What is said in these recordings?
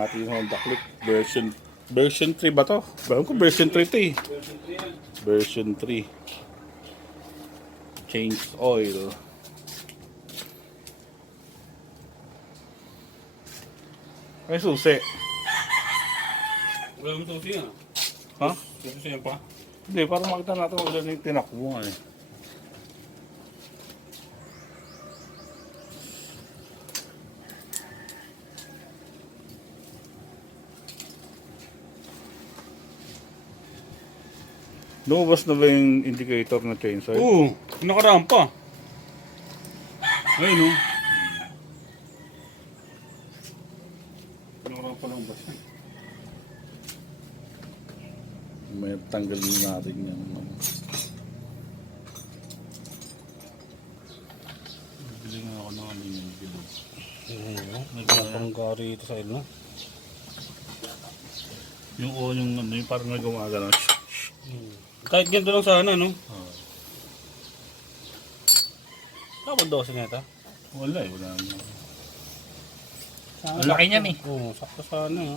Ating Honda Click version 3 ba to? Bago ko version 3 to eh. Version 3. Change oil. Ay susi. Wala mo susi yan. Ha? Susi yan pa. Hindi, para makita natin kung ilan yung tinakbuhan eh. Lumabas na ba yung indicator na chainsaw? Oo, nakaraan pa. Ayun o. Nakaraan pa lang ba siya? May tanggalin natin yan. Bili nga ako ng ano yung bilog. Nagpapanggari ito sa ilo. Yung o yung ano yung parang nagumagana. Kahit ganito lang sana, no? Kapag 12 na ito. Wala eh, wala na. Ang laki niyan eh. Oo, sakto sana.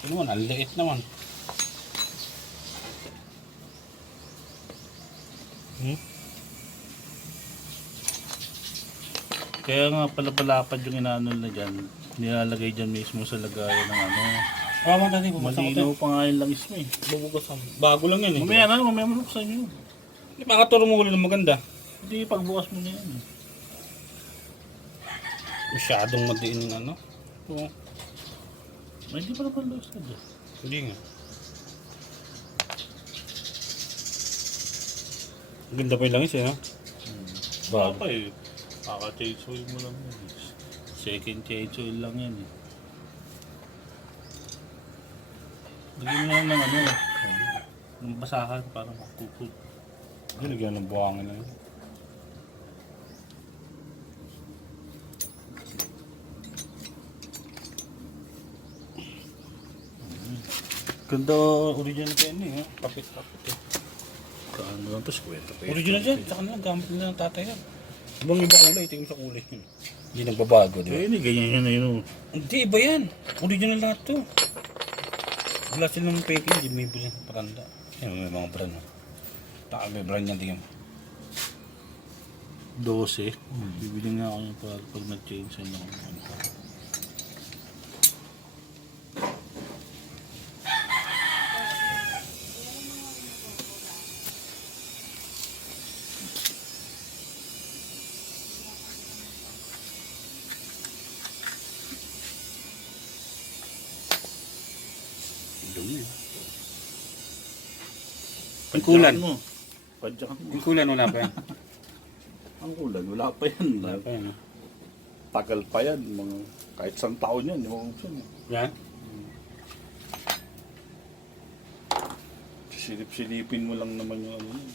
Ito naman, ang liit naman. Kaya nga pala palapad yung inaanol na dyan. Nilalagay dyan mismo sa lagayan ng ano. Tama na din, bumasa ko Malinaw tayo. pa nga yung langis mo eh. Bubugasan. Bago lang yan eh. Mamaya mo sa inyo. Hindi pa katuro mo ulit ng maganda. Hindi, pagbukas mo na yan. Masyadong madiin yung ano. Oo. Ay, hindi pa naman lost na dyan. Hindi nga. Ang ganda pa yung langis eh, no? Baka pa eh. Kaka-change oil mo lang yan. Second change oil lang yan eh. Lagyan mo lang ng ano eh. Ng basahan para makukod. Nilagyan ng buhangin na yun. Ganda original pa yun eh. Kapit-kapit eh. Kaano lang to, 50 pesos. Original yan. Tsaka na gamit nila ng tatay yan. Ibang iba kulay. Tingin sa kulay. Hindi nagbabago, di ba? Eh, hindi ganyan yan na yun. Hindi, iba yan. Original lahat to. Wala silang fake, hindi may bilhin paranda. Yan, may mga brand. Taka may brand yan, tingin. 12. Bibili nga ako yung pag nag-change oil ng ano. Dumi. Ang kulan. mo. Padyakan mo. Ang kulan, wala pa yan. Ang kulan, wala pa yan. Wala pa yan. Tagal pa yan. Mga, kahit isang taon yan. Yung Yan? silip-silipin mo lang naman yung ano yun.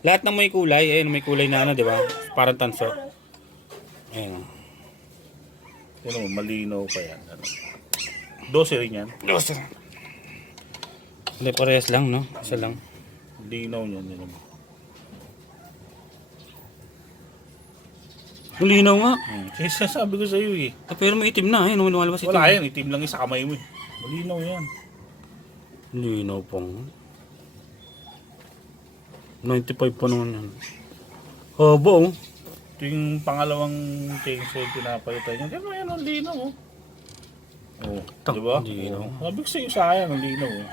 Lahat ng may kulay, ayun, may kulay na ano, di ba? Parang tanso. Ayun. Pero malinaw pa yan. Ano. 12 rin yan. Loser. Hindi, parehas lang, no? Isa lang. Linaw niyan. Yun. Ang linaw nga. Kaya sabi ko sa iyo eh. Pero may itim na, ayun, lumalabas itim. Wala yan, itim lang yung sa kamay mo eh. Malinaw yan. Linaw pang. 95 pa naman yan. Haba, oh. Ito yung pangalawang chainsaw pinapalitan niya. Kaya yan ang linaw oh. Oh, Tak, di ba? linaw. Oh. Sabi ko sa iyo, sayang ang linaw oh.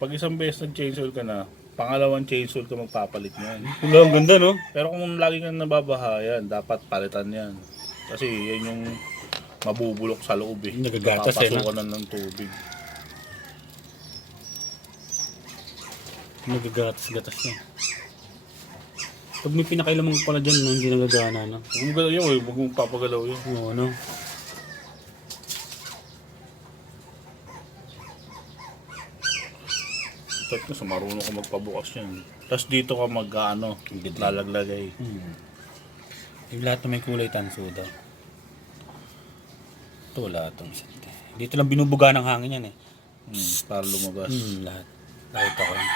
Pag isang beses nag-chainsaw ka na, pangalawang chainsaw ka magpapalit niyan. Wala, ang ganda, no? Pero kung lagi kang nababaha yan, dapat palitan yan. Kasi yan yung mabubulok sa loob eh. Nagagatas eh, no? Papasukan na ng tubig. Nagagatas-gatas niya. Pag may pinakailamang pala dyan, no, hindi nagagana, no? Huwag mong galaw yun eh, huwag mong papagalaw yun. Oo, no? Tapos na, marunong ka magpabukas yan. Tapos dito ka mag-ano, lalaglagay. Yung lahat na may kulay tanso daw. Ito wala itong isa. Dito lang binubuga ng hangin yan eh. Para lumabas. Lahat. Nakita ko yan.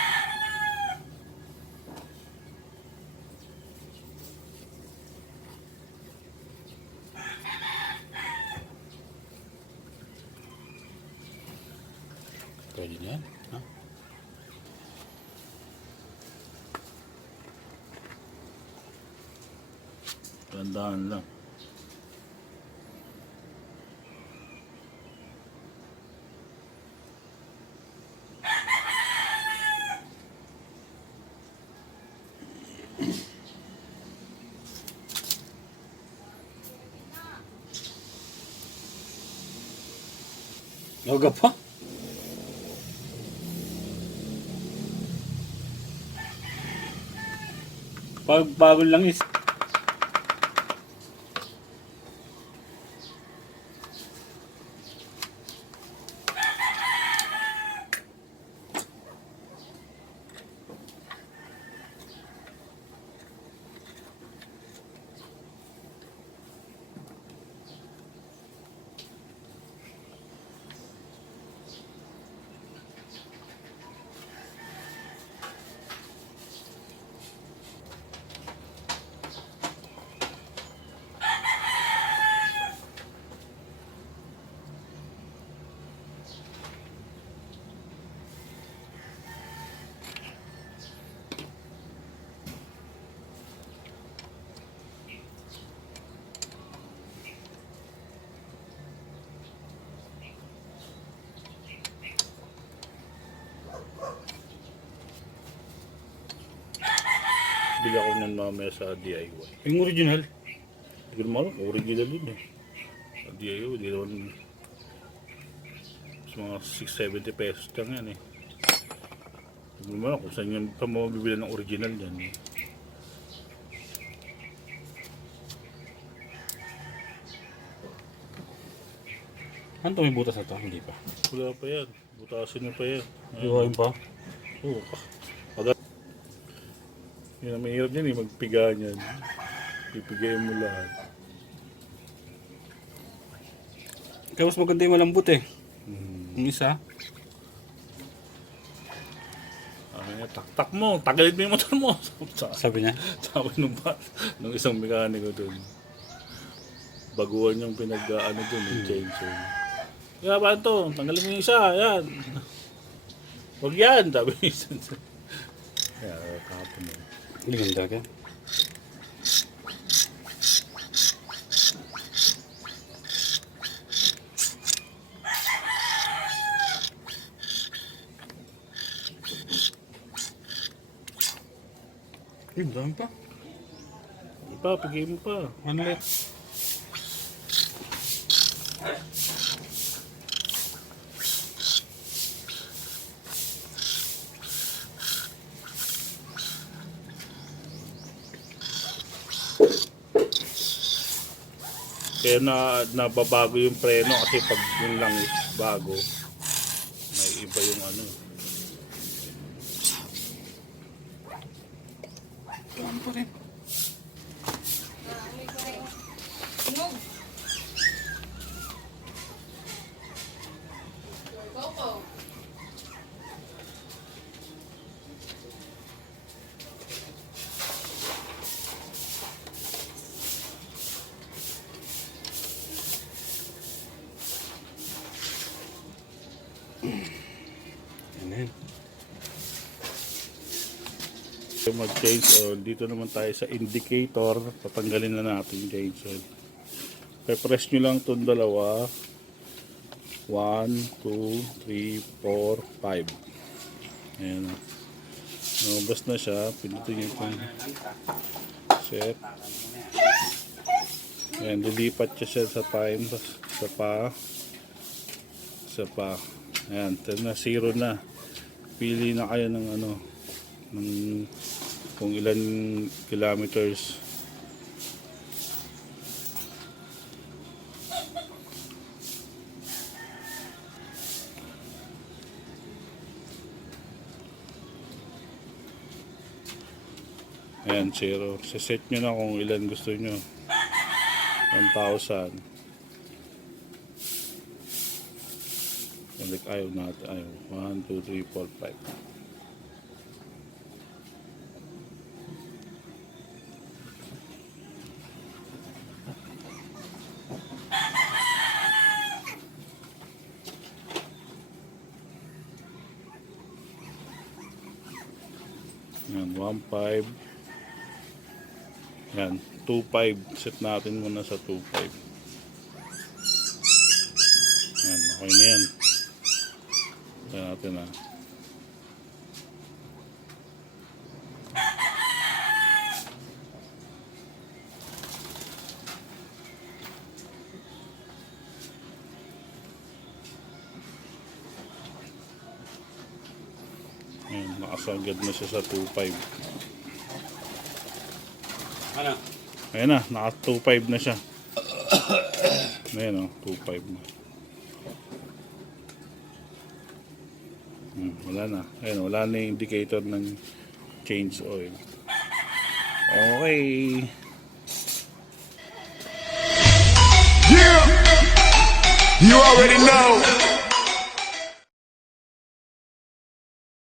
Pwede na yan. Ha? Tandaan lang. Yoga pa? Bago lang is. Bili ako ng mamaya sa DIY. Yung original. Hindi ko naman alam, original yun eh. Sa DIY, di naman sa mga 670 pesos lang yan eh. Hindi ko naman alam kung saan yun pa mabibili ng original yan eh. Ano to, may butas na to? Hindi pa. Wala pa yan, butasin mo pa yan. Iwain pa. Oo. Yun ang mahirap yan eh, magpiga niyan. Pipigayin mo lahat. Kaya mas maganda yung malambot eh. Yung isa. Ano nga, taktak mo, tagalid mo yung motor mo. Sabi niya. Sabi nung isang mekaniko dun. Baguhan yung pinag-ano dun, yung chainsaw. Kaya ba ito? Tanggalin mo yung isa, yan. Huwag yan, sabi yung isa. Kaya kahapon yun. Hindi ganda ka. Yung dami pa. Pigay mo pa. Ano ulit? Kaya nababago yung preno kasi pag yung langis bago, may iba yung ano. Ano pa rin? Ano yun? Mag-change oil. Dito naman tayo sa indicator. Tatanggalin na natin yung change oil. Pe-press nyo lang itong dalawa. 1, 2, 3, 4, 5. Ayan na. Lumabas na siya. Pindutin nyo itong set. Ayan, lilipat siya sa time. Sa pa. Sa pa. Ayan, na 0 na. Pili na kayo ng ano. Ng kung ilan kilometers. Ayan, 0. Set nyo na kung ilan gusto nyo. 1,000. Balik ayaw natin. Ayaw. 1, 2, 3, 4, 5. Yan, 1.5. Yan, 2.5. Set natin muna sa 2.5. Yan, okay na yan. Ito natin ah. Ayan, nakasagad na siya sa 2.5. Ano? Ayan na, naka 2.5 na siya. Ayan o, 2.5 na. Wala na. Ayan, wala na yung indicator ng change oil. Okay. Yeah, you already know.